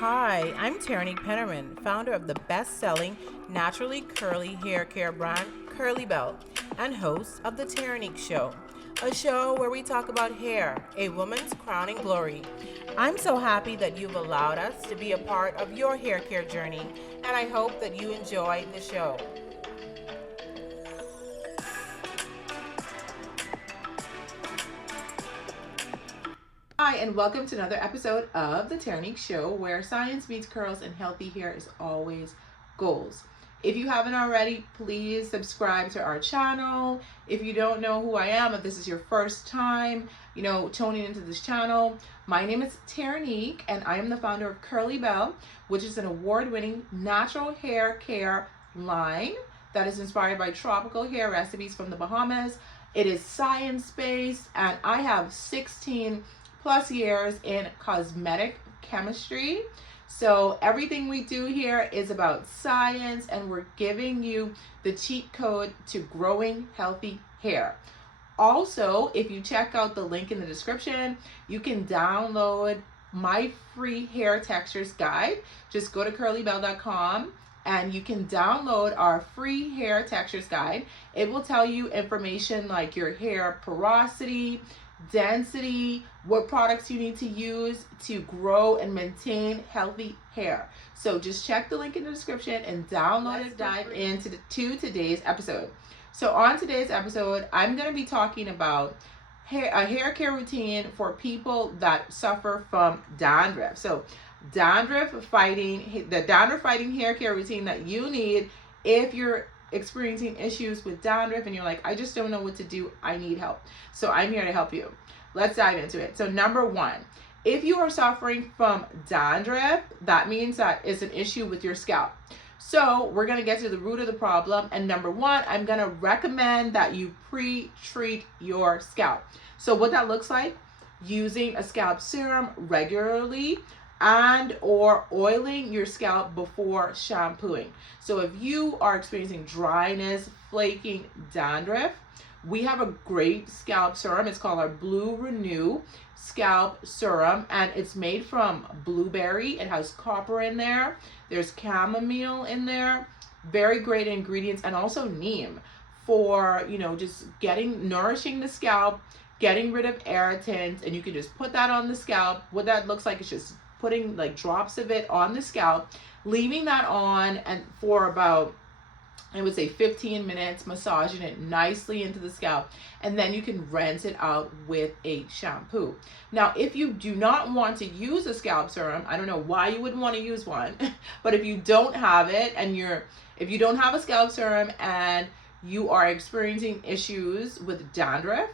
Hi, I'm Terrinique, founder of the best-selling naturally curly hair care brand Belle, and host of the Terrinique Show, a show where we talk about hair, a woman's crowning glory. I'm so happy that you've allowed us to be a part of your hair care journey, and I hope that you enjoy the show. Hi, and welcome to another episode of the Terrinique Show, where science meets curls and healthy hair is always goals. If you haven't already, please subscribe to our channel. If you don't know who I am, if this is your first time, tuning into this channel, my name is Terrinique, and I am the founder of Belle, which is an award-winning natural hair care line that is inspired by tropical hair recipes from the Bahamas. It is science-based, and I have 16 plus years in cosmetic chemistry. So everything we do here is about science, and we're giving you the cheat code to growing healthy hair. Also, if you check out the link in the description, you can download my free hair textures guide. Just go to curlybelle.com and you can download our free hair textures guide. It will tell you information like your hair porosity, density, what products you need to use to grow and maintain healthy hair. So just check the link in the description and download it. Dive into today's episode. So on today's episode, I'm going to be talking about a hair care routine for people that suffer from dandruff. So the dandruff-fighting hair care routine that you need if you're experiencing issues with dandruff and you're like, I just don't know what to do, I need help. So I'm here to help you. Let's dive into it. So number one, if you are suffering from dandruff, that means that it's an issue with your scalp. So we're going to get to the root of the problem. And number one, I'm going to recommend that you pre-treat your scalp. So what that looks like, using a scalp serum regularly and or oiling your scalp before shampooing. So if you are experiencing dryness, flaking, dandruff, we have a great scalp serum. It's called our Blue Renew Scalp Serum, and it's made from blueberry. It has copper in there. There's chamomile in there. Very great ingredients, and also neem for, just nourishing the scalp, getting rid of irritants, and you can just put that on the scalp. What that looks like is just putting like drops of it on the scalp, leaving that on and for about, I would say 15 minutes, massaging it nicely into the scalp, and then you can rinse it out with a shampoo. Now, if you do not want to use a scalp serum, I don't know why you wouldn't want to use one, but if you don't have it and if you don't have a scalp serum and you are experiencing issues with dandruff,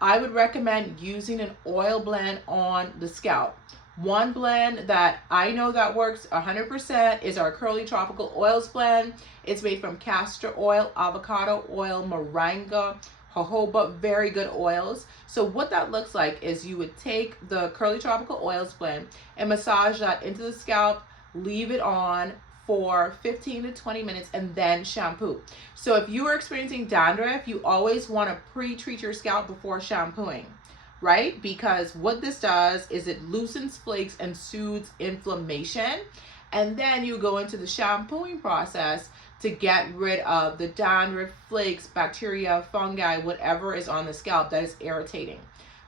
I would recommend using an oil blend on the scalp. One blend that I know that works 100% is our Kurlee Tropical Oils blend. It's made from castor oil, avocado oil, moringa, jojoba, very good oils. So what that looks like is you would take the Kurlee Tropical Oils blend and massage that into the scalp, leave it on for 15 to 20 minutes, and then shampoo. So if you are experiencing dandruff, you always want to pre-treat your scalp before shampooing, right? Because what this does is it loosens flakes and soothes inflammation. And then you go into the shampooing process to get rid of the dandruff, flakes, bacteria, fungi, whatever is on the scalp that is irritating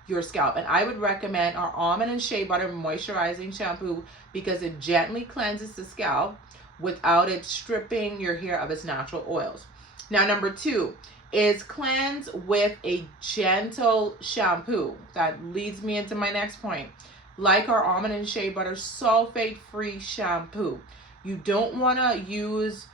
your scalp. And I would recommend our almond and shea butter moisturizing shampoo because it gently cleanses the scalp without it stripping your hair of its natural oils. Now, number two is cleanse with a gentle shampoo. That leads me into my next point. Like our almond and shea butter sulfate-free shampoo. You don't want to use,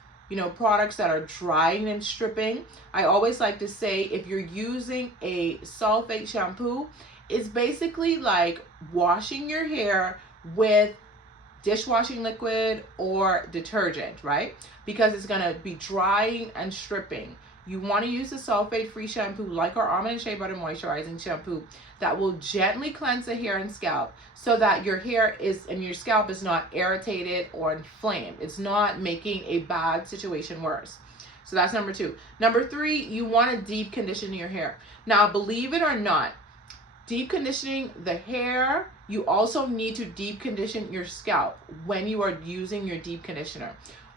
products that are drying and stripping. I always like to say if you're using a sulfate shampoo, it's basically like washing your hair with dishwashing liquid or detergent, right? Because it's going to be drying and stripping. You want to use a sulfate-free shampoo like our almond and shea butter moisturizing shampoo that will gently cleanse the hair and scalp so that your hair and your scalp is not irritated or inflamed. It's not making a bad situation worse. So that's number two. Number three, you want to deep condition your hair. Now, believe it or not, deep conditioning the hair, you also need to deep condition your scalp when you are using your deep conditioner.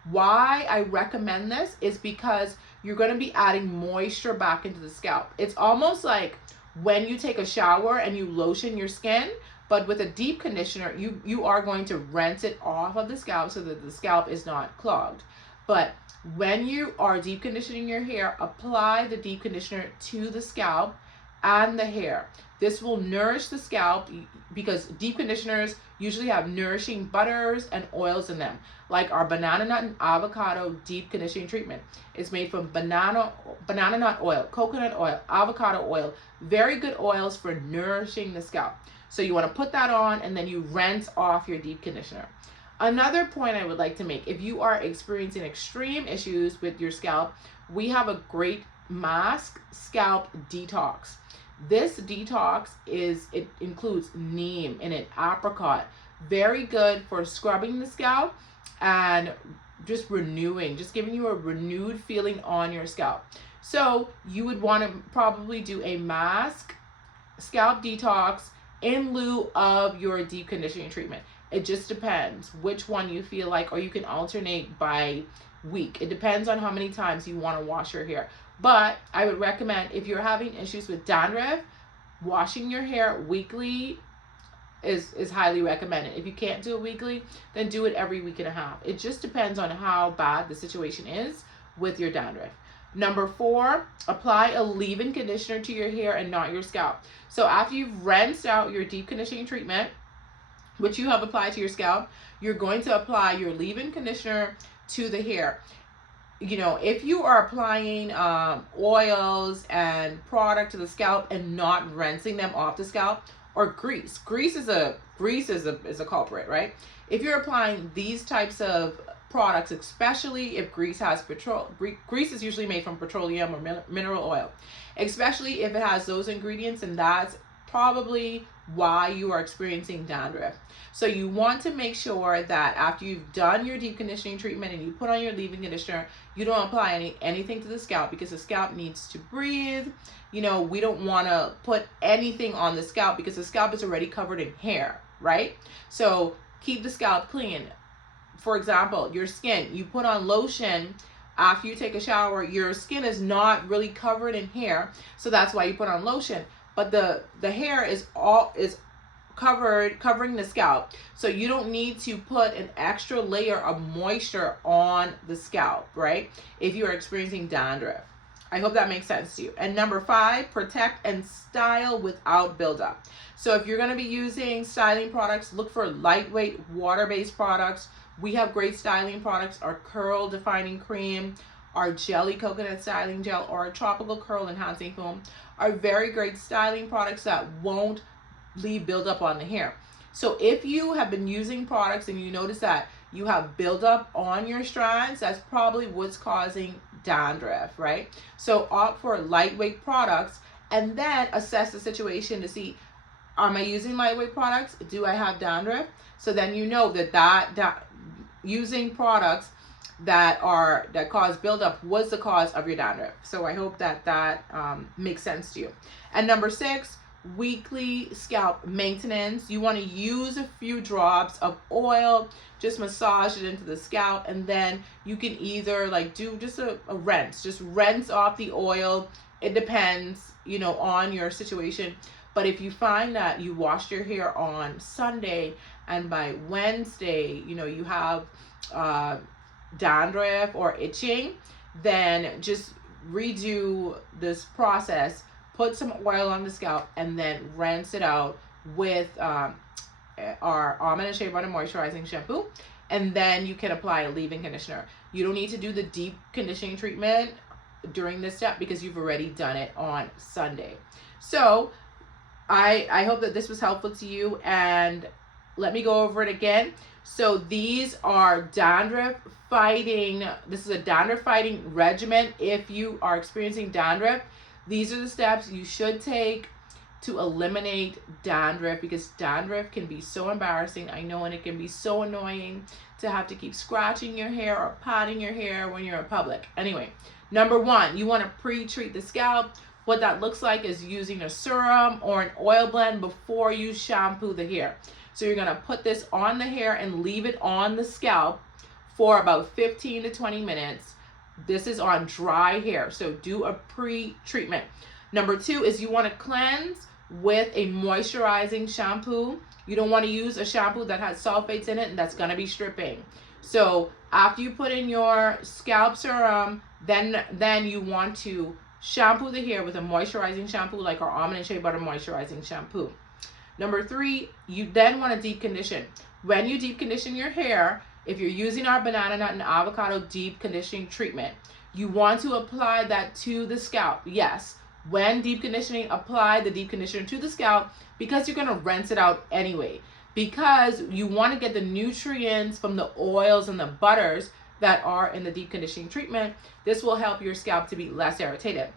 Why I recommend this is because you're going to be adding moisture back into the scalp. It's almost like when you take a shower and you lotion your skin, but with a deep conditioner, you are going to rinse it off of the scalp so that the scalp is not clogged. But when you are deep conditioning your hair, apply the deep conditioner to the scalp and the hair. This will nourish the scalp because deep conditioners usually have nourishing butters and oils in them, like our banana nut and avocado deep conditioning treatment. It's made from banana nut oil, coconut oil, avocado oil, very good oils for nourishing the scalp. So you want to put that on and then you rinse off your deep conditioner. Another point I would like to make, if you are experiencing extreme issues with your scalp, we have a great mask scalp detox. This detox it includes neem in it, apricot, very good for scrubbing the scalp and just renewing, just giving you a renewed feeling on your scalp. So you would want to probably do a mask scalp detox in lieu of your deep conditioning treatment. It just depends which one you feel like, or you can alternate by week. It depends on how many times you want to wash your hair. But I would recommend, if you're having issues with dandruff, washing your hair weekly is highly recommended. If you can't do it weekly, then do it every week and a half. It just depends on how bad the situation is with your dandruff. Number 4, apply a leave-in conditioner to your hair and not your scalp. So after you've rinsed out your deep conditioning treatment, which you have applied to your scalp, you're going to apply your leave-in conditioner to the hair. You know, if you are applying oils and product to the scalp and not rinsing them off the scalp, or grease is a culprit, right? If you're applying these types of products, especially if grease has grease is usually made from petroleum or mineral oil, especially if it has those ingredients, and that's probably why you are experiencing dandruff. So you want to make sure that after you've done your deep conditioning treatment and you put on your leave-in conditioner, you don't apply anything to the scalp, because the scalp needs to breathe. You know, we don't want to put anything on the scalp because the scalp is already covered in hair, right? So keep the scalp clean. For example, your skin, you put on lotion after you take a shower, your skin is not really covered in hair, so that's why you put on lotion. But the hair is covering the scalp, so you don't need to put an extra layer of moisture on the scalp, right? If you are experiencing dandruff. I hope that makes sense to you. And number 5, protect and style without buildup. So if you're going to be using styling products, look for lightweight water-based products. We have great styling products, our curl defining cream, our jelly coconut styling gel, or our tropical curl enhancing foam are very great styling products that won't leave buildup on the hair. So if you have been using products and you notice that you have buildup on your strands, that's probably what's causing dandruff, right? So opt for lightweight products and then assess the situation to see, am I using lightweight products? Do I have dandruff? So then you know that using products that cause buildup was the cause of your dandruff. So I hope that makes sense to you. And number 6, weekly scalp maintenance. You want to use a few drops of oil, just massage it into the scalp, and then you can either like do just a rinse, just rinse off the oil. It depends, you know, on your situation. But if you find that you washed your hair on Sunday and by Wednesday, you know, you have dandruff or itching, then just redo this process, put some oil on the scalp, and then rinse it out with our Almond and Shea Butter Moisturizing Shampoo, and then you can apply a leave-in conditioner. You don't need to do the deep conditioning treatment during this step because you've already done it on Sunday. So I hope that this was helpful to you, and let me go over it again. So these are dandruff-fighting. This is a dandruff-fighting regimen. If you are experiencing dandruff, these are the steps you should take to eliminate dandruff, because dandruff can be so embarrassing, I know, and it can be so annoying to have to keep scratching your hair or patting your hair when you're in public. Anyway, number 1, you want to pre-treat the scalp What that looks like is using a serum or an oil blend before you shampoo the hair. So you're gonna put this on the hair and leave it on the scalp for about 15 to 20 minutes. This is on dry hair, so do a pre-treatment. Number 2 is you wanna cleanse with a moisturizing shampoo. You don't wanna use a shampoo that has sulfates in it and that's gonna be stripping. So after you put in your scalp serum, then you want to shampoo the hair with a moisturizing shampoo like our almond and shea butter moisturizing shampoo. Number 3, you then want to deep condition. When you deep condition your hair, if you're using our banana nut and avocado deep conditioning treatment, you want to apply that to the scalp. Yes, when deep conditioning, apply the deep conditioner to the scalp because you're going to rinse it out anyway. Because you want to get the nutrients from the oils and the butters that are in the deep conditioning treatment. This will help your scalp to be less irritated.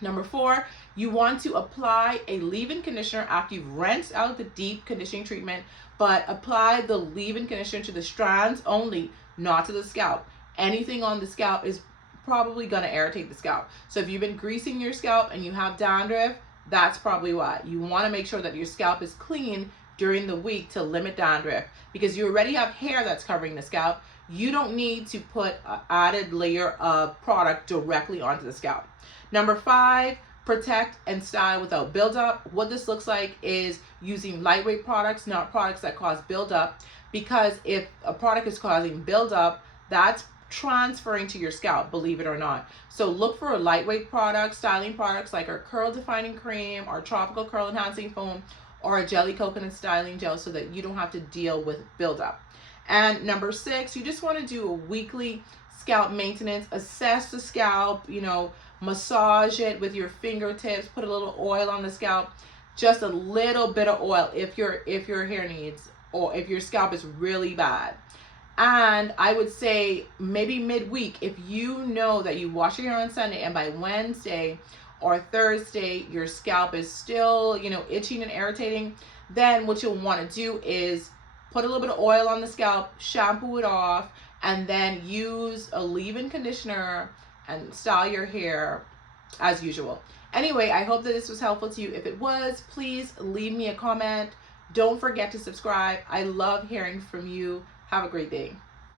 Number 4, you want to apply a leave-in conditioner after you've rinsed out the deep conditioning treatment, but apply the leave-in conditioner to the strands only, not to the scalp. Anything on the scalp is probably going to irritate the scalp. So if you've been greasing your scalp and you have dandruff, that's probably why. You want to make sure that your scalp is clean during the week to limit dandruff, because you already have hair that's covering the scalp. You don't need to put an added layer of product directly onto the scalp. Number 5, protect and style without buildup. What this looks like is using lightweight products, not products that cause buildup, because if a product is causing buildup, that's transferring to your scalp, believe it or not. So look for lightweight products, styling products like our curl defining cream, our tropical curl enhancing foam, or a jelly coconut styling gel so that you don't have to deal with buildup. And number 6, you just want to do a weekly scalp maintenance, assess the scalp, massage it with your fingertips, put a little oil on the scalp, just a little bit of oil if your hair needs, or if your scalp is really bad. And I would say maybe midweek, if you know that you wash your hair on Sunday and by Wednesday or Thursday your scalp is still, itching and irritating, then what you'll want to do is put a little bit of oil on the scalp, shampoo it off, and then use a leave-in conditioner and style your hair as usual. Anyway, I hope that this was helpful to you. If it was, please leave me a comment. Don't forget to subscribe. I love hearing from you. Have a great day.